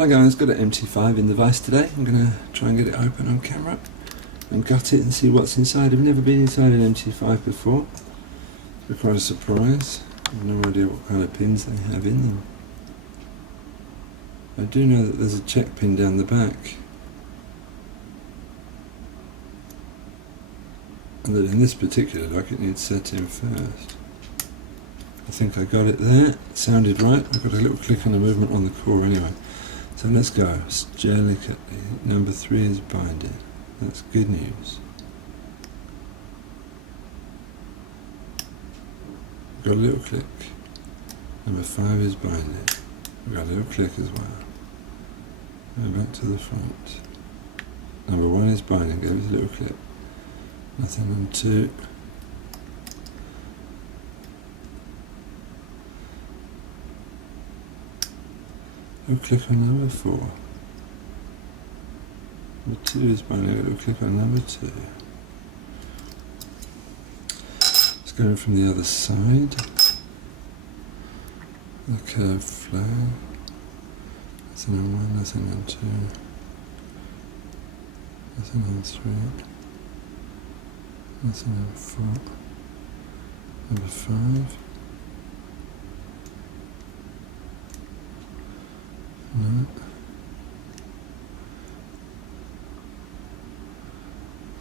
Hi guys, got an MT5 in the vise today. I'm going to try and get it open on camera and gut it and see what's inside. I've never been inside an MT5 before. It's quite a surprise. I have no idea what kind of pins they have in them. I do know that there's a check pin down the back, and that in this particular lock it needs setting first. I think I got it there. It sounded right. I got a little click and a movement on the core anyway. So let's go. Delicately. Number 3 is binding. That's good news. Got a little click. Number 5 is binding. Got a little click as well. Go back to the front. Number 1 is binding. Give us a little click. Nothing on 2. Little click on number 4. Number 2 is binding. Little click on number 2. Let's go from the other side. The curved flag. Nothing on 1, nothing on 2. Nothing on 3. Nothing on 4. Number 5. No.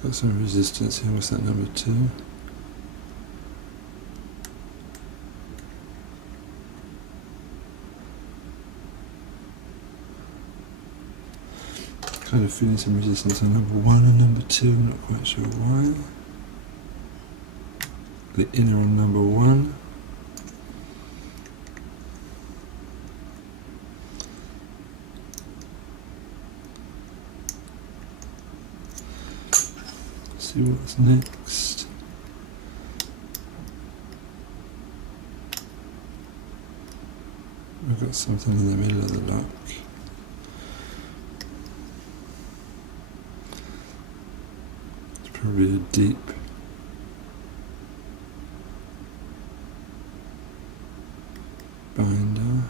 Got some resistance here. What's that, number 2? Kind of feeling some resistance on number 1 and number 2, not quite sure why. The inner on number 1. See what's next. We've got something in the middle of the lock. It's probably a deep binder.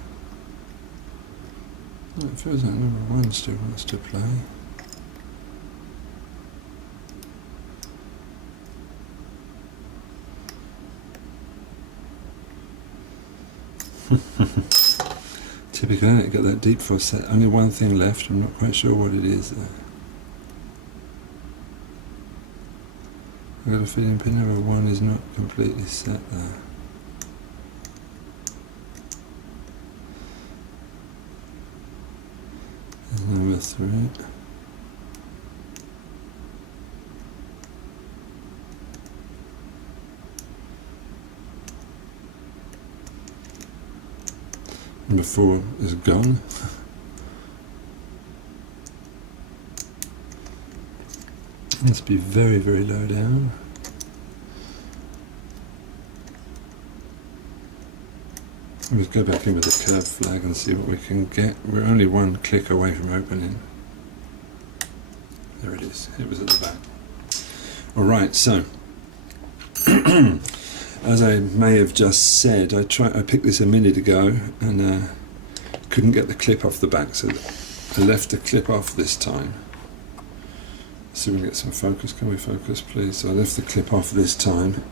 Oh, it feels like number 1 still wants to play. Typical, isn't it? Got that deep force set. Only one thing left. I'm not quite sure what it is though. I've got a feeling pin number 1 is not completely set there. And number 3. Number 4 is gone. Must be very, very low down. Let's go back in with the curved flag and see what we can get. We're only 1 click away from opening. There it is. It was at the back. Alright, so as I may have just said, I picked this a minute ago and couldn't get the clip off the back, so I left the clip off this time. Let's see if we can get some focus. Can we focus, please? So I left the clip off this time,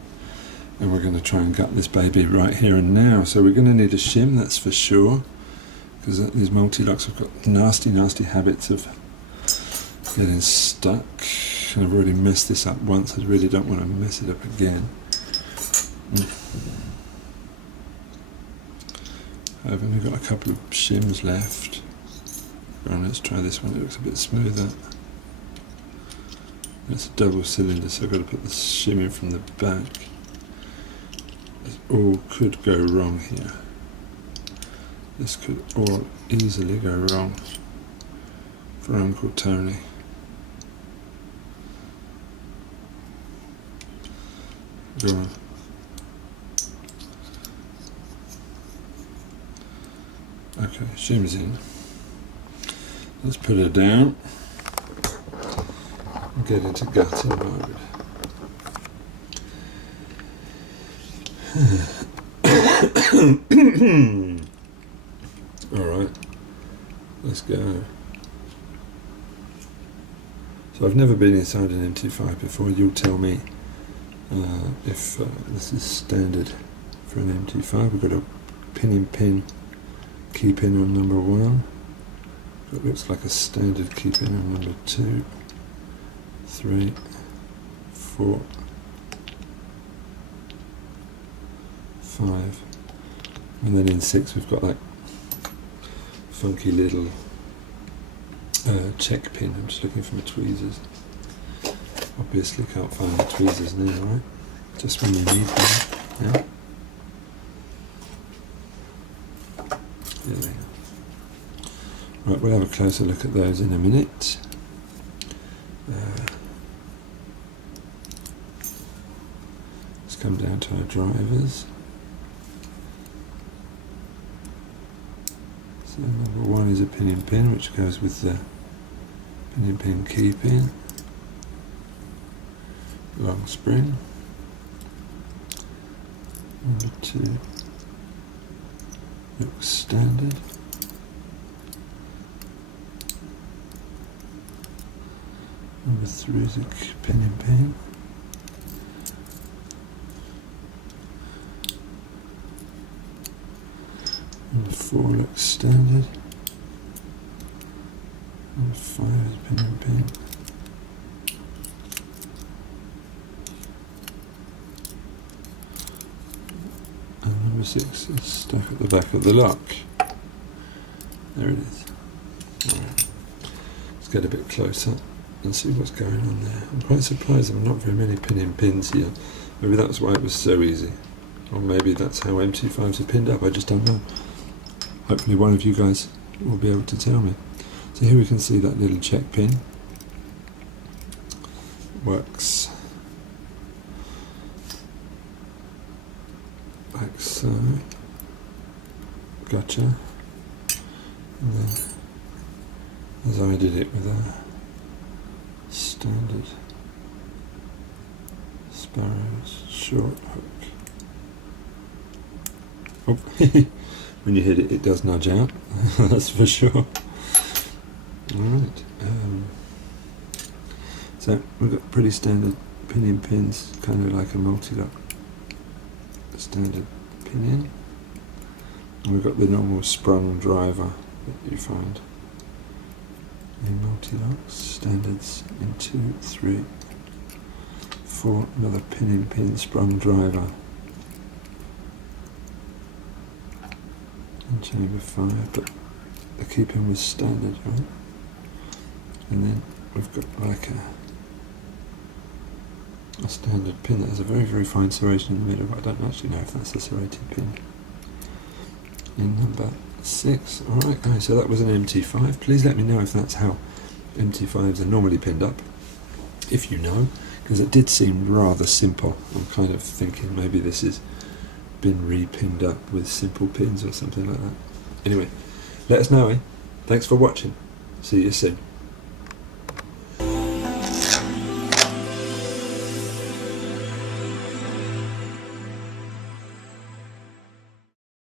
and we're going to try and gut this baby right here and now. So we're going to need a shim, that's for sure, because these multi-locks have got nasty, nasty habits of getting stuck. And I've already messed this up once. I really don't want to mess it up again. I've only got a couple of shims left. Right, let's try this one. It looks a bit smoother. It's a double cylinder, so I've got to put the shim in from the back. This all could go wrong here. This could all easily go wrong for Uncle Tony. Go on. Okay, shim's in. Let's put her down and get into gutting mode. Alright, let's go. So I've never been inside an MT5 before. You'll tell me if this is standard for an MT5. We've got a pin-in-pin key pin on number 1. It looks like a standard key pin on number 2, 3, 4, 5, and then in 6 we've got like funky little check pin. I'm just looking for my tweezers. Obviously can't find the tweezers now, right? Just when you need them. Yeah. There we go. Right, we'll have a closer look at those in a minute. Let's come down to our drivers. So number 1 is a pin-in-pin, which goes with the pin-in-pin key pin. Long spring. Number 2 looks standard. Number 3 is a pin-in-pin. Number 4 looks standard. Number 5 is pin-in-pin. And number 6 is stuck at the back of the lock. There it is. Alright. Let's get a bit closer and see what's going on there. I'm quite surprised there are not very many pin-in-pins here. Maybe that's why it was so easy. Or maybe that's how MT5s are pinned up, I just don't know. Hopefully one of you guys will be able to tell me. So here we can see that little check pin. Works like so. Gotcha. And then, as I did it with a standard Sparrows short hook. Oh, when you hit it, it does nudge out. That's for sure. Alright. So we've got pretty standard pin-in-pins, kind of like a multi-lock standard pin-in. And we've got the normal sprung driver that you find in multi-locks, standards in 2, 3, 4, another pin-in-pin sprung driver in chamber 5, but the key pin was standard, right? And then we've got like a standard pin that has a very, very fine serration in the middle, but I don't actually know if that's a serrated pin. In number 6. Alright guys, so that was an MT5. Please let me know if that's how MT5s are normally pinned up, if you know, because it did seem rather simple. I'm kind of thinking maybe this has been re-pinned up with simple pins or something like that. Anyway, let us know, eh? Thanks for watching. See you soon.